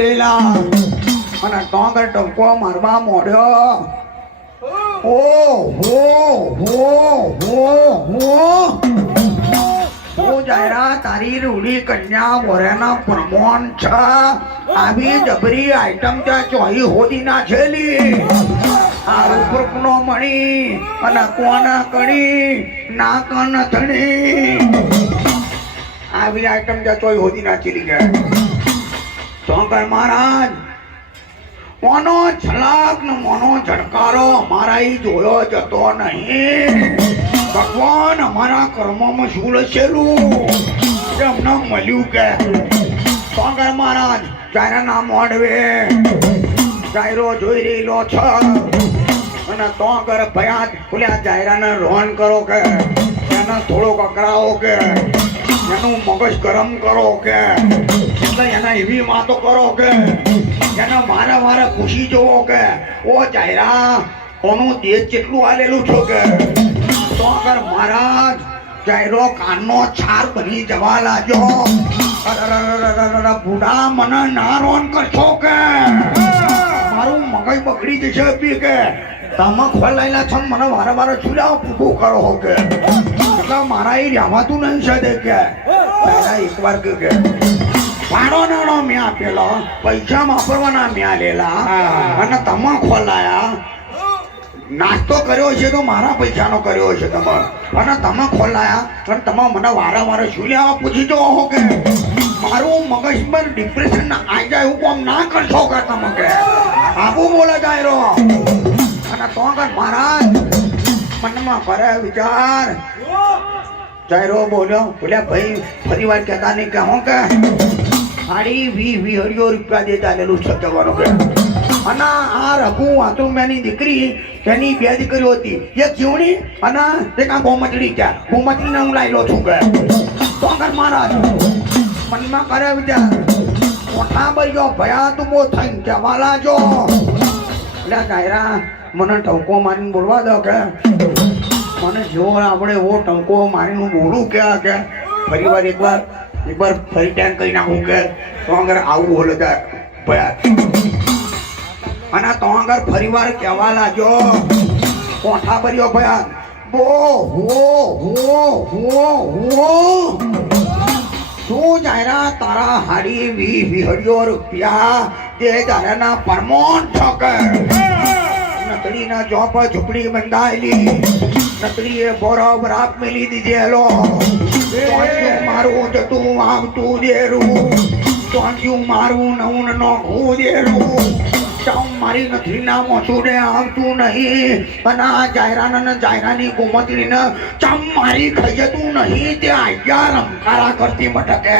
પેલા અને ટોંગર ટંકો મારવા મોડ્યો. ઓ હો હો હો હો તું જાયરા તારી રૂડી કન્યા વરેના પ્રમોણ છે. આવી જબરી આઈટમ ત્યાં ચોઈ હોદી નાખેલી. આ રૂપરૂપનો મણી અને કોના કણી નાક નથણી આવી આઈટમ ત્યાં ચોઈ હોદી નાખેલી છે. શંકર મહારાજ મોનો છલાક ને મોનો ઝડકારો અમારા જોયો જતો નહીં. ભગવાન અમારા કર્મમાં શું લખેલું એમને મળ્યું કે શંકર મહારાજ જાયરાના મોઢવે જાયરો જોઈ રહેલો છે અને તો કર ભયાત ખુલ્યા જાયરાને રોહન કરો કે એને થોડોક અકરાવો કે એનું મગજ ગરમ કરો કે એને એવી વાતો કરો કે એને મારે મારે ખુશી જોવો કે ઓ જાયરા કોનું દેશ જેટલું આલેલું છો કે તો અગર મહારાજ જાયરો કાનનો છાર બની જવા લાગ્યો. બુડા મને ના રોન કરશો કે મારું મગજ બગડી જશે બી કે તમે ખોલાયેલા છો મને વારે વારે છુલાવ પૂરું કરો કે એટલે મારા એ રહેવાતું નહીં છે કે એકવાર કે ભાડો નાણો મેં આપેલો પૈસા વાપરવાના મેં લેલા અને તમે ખોલાયા. નાસ્તો કર્યો છે તો મારા પૈસાનો કર્યો છે તમે અને તમે ખોલાયા અને તમે મને વારે વારે શું લેવા પૂછી જો કે મારું મગજ પર ડિપ્રેશન આવી જાય એવું કામ ના કરશો કે તમે કે આવું બોલે જાય અને તો આગળ મહારાજ મનમાં કરે વિચાર જાયરો બોલ્યો બોલ્યા ભાઈ ફરી વાર કહેતા નહીં કે હું કે 20,000 રૂપિયા દે ચાલેલું છે જવાનું કે અને આ રઘુ વાતુમેની દીકરી એની 2 દીકરીઓ હતી એક જીવણી અને એક આ ગોમતડી છે. ગોમતડીને હું લાયેલો છું કે તો આગળ મહારાજ મનમાં કરે વિચાર મોટા બળ્યો ભયા તું બહુ થઈને જવા લાજો. એટલે જાયરા મને ટંકો મારીને બોલવા દો કે મને જો આપણે એવો ટંકો મારીને બોલું કે ફરી વાર એકવાર ફરી ટાઈમ કરી નાખું કે તો આગળ આવું બોલે ભયા અને તો આગળ ફરી વાર કહેવા લાગ્યો કોઠા ભર્યો ભયા બો હો હો હો હો તું જાયરા તારા 20,000 રૂપિયા તે જાયરાના પરમોણ છકે. નકડીના જોપ ઝૂંપડી બંધાયેલી નકડીએ બોરવ રાત મેલી દીધેલો મારું જતું આવતું દેરું ચોંચ્યું મારું નવું નોખું દેરું મારી નથી ના મોસુડે આવતું નહીં અને આ જાયરાના જાયરાની ગોમતીને ચમ મારી ખાઈ જતું નહીં. તે આયા રમકારા કરતી મટકે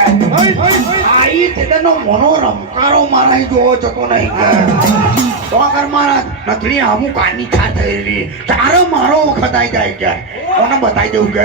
આઈ તેનો મોનો રમકારો મારા જોવો જતો નહીં કે તો આગળ મારા નથડી આવું કાની છા થયેલી ચારે મારો વખત આવી જાય કે કોને બતાવી દઉં કે